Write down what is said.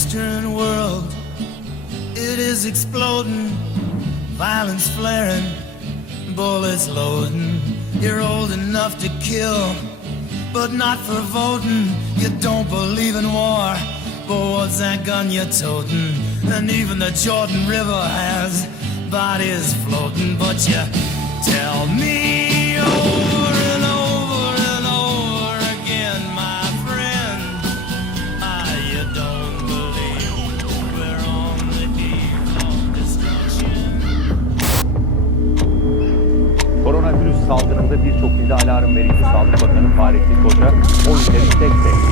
Western world, it is exploding, violence flaring, bullets loading. You're old enough to kill, but not for voting. You don't believe in war, but what's that gun you're toting? And even the Jordan River has bodies floating, but you salgınında birçok ilde alarm verildi. Sağlık Bakanı Fahrettin Koca o illeri tek tek